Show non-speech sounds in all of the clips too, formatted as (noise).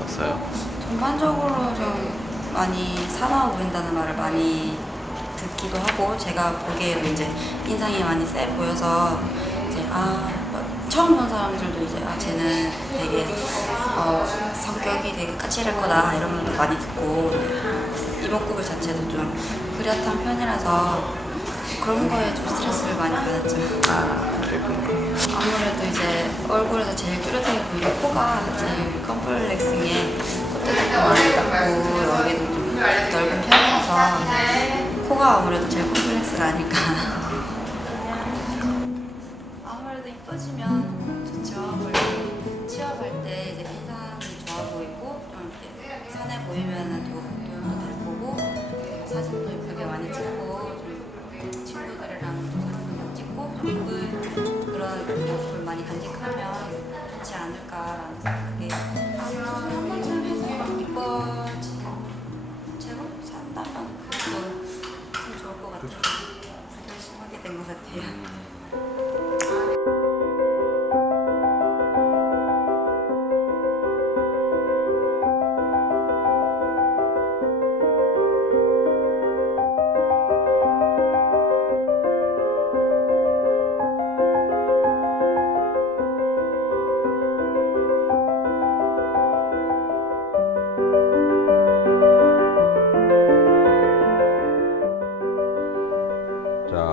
어땠어요? 전반적으로 좀 많이 사나워 보인다는 말을 많이 듣기도 하고 제가 보기에도 이제 인상이 많이 세 보여서 이제 아 뭐, 처음 본 사람들도 이제 아 쟤는 되게 어, 성격이 되게 까칠할 거다 이런 말도 많이 듣고 이목구비 자체도 좀 그렷한 편이라서 그런 거에 좀 스트레스를 많이 받았죠. 아, 그랬군요. 아무래도 이제 얼굴에서 제일 뚜렷하게 보이는 코가 제일 컴플렉스에 콧대도 많이 닿고 여기도 좀 넓은 편이어서 코가 아무래도 제일 컴플렉스가 아닐까.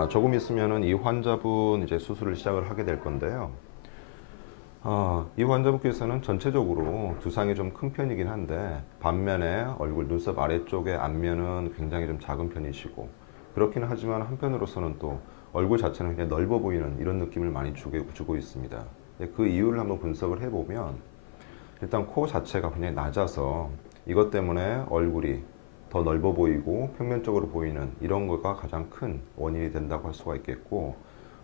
조금 있으면은 이 환자분 이제 수술을 시작을 하게 될 건데요. 어, 이 환자분께서는 전체적으로 두상이 좀 큰 편이긴 한데 반면에 얼굴 눈썹 아래쪽의 안면은 굉장히 좀 작은 편이시고 그렇긴 하지만 한편으로서는 또 얼굴 자체는 굉장히 넓어 보이는 이런 느낌을 많이 주고, 있습니다. 그 이유를 한번 분석을 해보면 일단 코 자체가 굉장히 낮아서 이것 때문에 얼굴이 더 넓어 보이고 평면적으로 보이는 이런 거가 가장 큰 원인이 된다고 할 수가 있겠고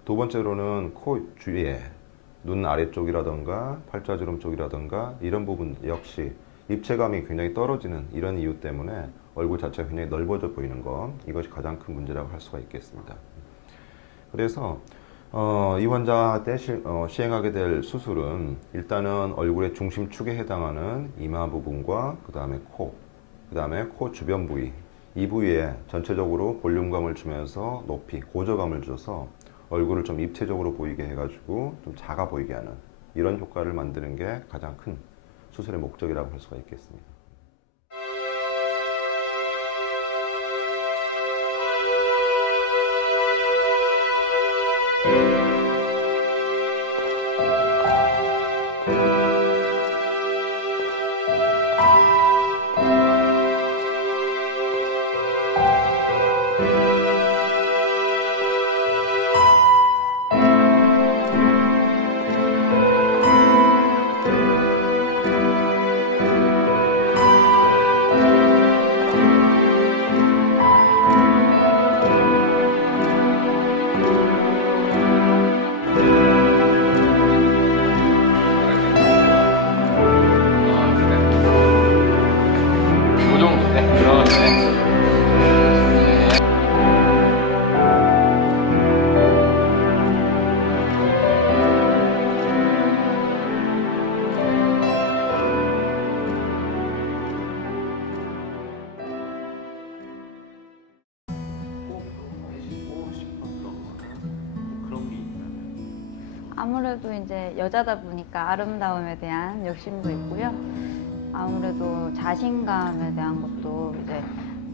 두 번째로는 코 주위에 눈 아래쪽이라던가 팔자주름 쪽이라던가 이런 부분 역시 입체감이 굉장히 떨어지는 이런 이유 때문에 얼굴 자체가 굉장히 넓어져 보이는 것 이것이 가장 큰 문제라고 할 수가 있겠습니다. 그래서 어, 이 환자 때 시, 어, 시행하게 될 수술은 일단은 얼굴의 중심축에 해당하는 이마 부분과 그 다음에 코, 그 다음에 코 주변 부위 이 부위에 전체적으로 볼륨감을 주면서 높이 고저감을 줘서 얼굴을 좀 입체적으로 보이게 해가지고 좀 작아 보이게 하는 이런 효과를 만드는 게 가장 큰 수술의 목적이라고 할 수가 있겠습니다. 아무래도 이제 여자다 보니까 아름다움에 대한 욕심도 있고요. 아무래도 자신감에 대한 것도 이제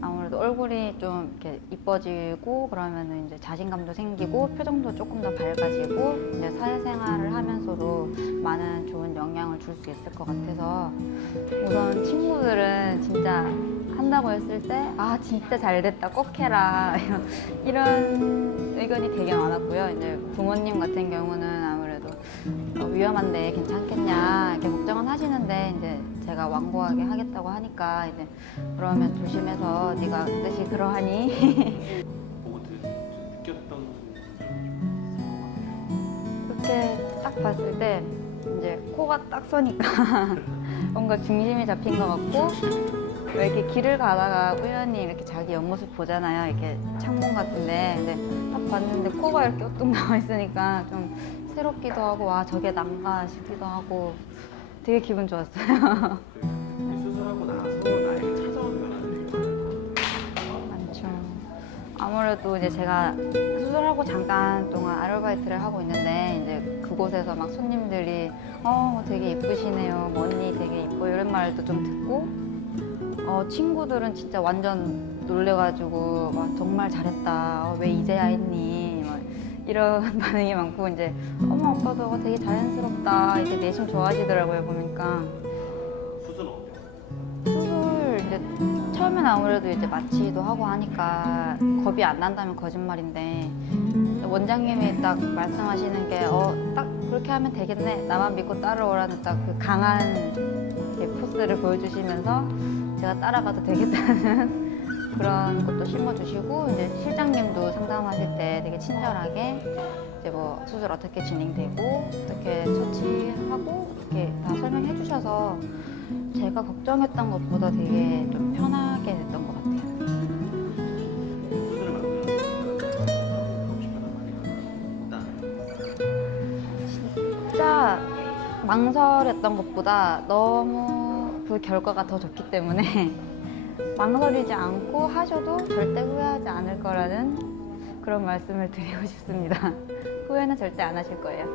아무래도 얼굴이 좀 이렇게 이뻐지고 그러면은 이제 자신감도 생기고 표정도 조금 더 밝아지고 이제 사회생활을 하면서도 많은 좋은 영향을 줄 수 있을 것 같아서 우선 친구들은 진짜 한다고 했을 때 아 진짜 잘 됐다 꼭 해라 이런 (laughs) 이런 의견이 되게 많았고요. 이제 부모님 같은 경우는 어, 위험한데 괜찮겠냐 이렇게 걱정은 하시는데 이제 제가 완고하게 하겠다고 하니까 이제 그러면 조심해서 네가 뜻이 그러하니 (laughs) 보고 들- 느꼈던 (laughs) 그렇게 딱 봤을 때 이제 코가 딱 서니까 (laughs) 뭔가 중심이 잡힌 것 같고 왜 이렇게 길을 가다가 우연히 이렇게 자기 옆모습 보잖아요. 이렇게 창문 같은데 근데 딱 봤는데 코가 이렇게 우뚝 나와 있으니까 좀 새롭기도 하고 와 저게 난가 싶기도 하고 되게 기분 좋았어요. 이 나서 나에게 찾아온 변화들이 많아서 많죠. 아무래도 이제 제가 수술하고 잠깐 동안 아르바이트를 하고 있는데 이제 그곳에서 막 손님들이 어 되게 예쁘시네요, 뭐 언니 되게 예뻐. 이런 말도 좀 듣고 어 친구들은 진짜 완전 놀래가지고 막 정말 잘했다, 어, 왜 이제야 했니, 막 이런 (laughs) 반응이 많고 이제 어머 오빠도 어, 되게 자연스럽다 이렇게 내심 좋아하시더라고요 보니까. 어땠어? 수술 이제 처음엔 아무래도 이제 마취도 하고 하니까 겁이 안 난다면 거짓말인데 원장님이 딱 말씀하시는 게 어 딱 그렇게 하면 되겠네 나만 믿고 따라오라는 딱 그 강한 포스를 보여주시면서 제가 따라가도 되겠다는 (laughs) 그런 것도 심어주시고 이제 실장님도 상담하실 때 되게 친절하게 이제 뭐 수술 어떻게 진행되고 어떻게 처치하고 이렇게 다 설명해 주셔서 제가 걱정했던 것보다 되게 좀 편하게 됐던 것 같아요. 진짜 망설였던 것보다 너무 그 결과가 더 좋기 때문에 (laughs) 망설이지 않고 하셔도 절대 후회하지 않을 거라는 그런 말씀을 드리고 싶습니다. (laughs) 후회는 절대 안 하실 거예요.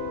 (laughs)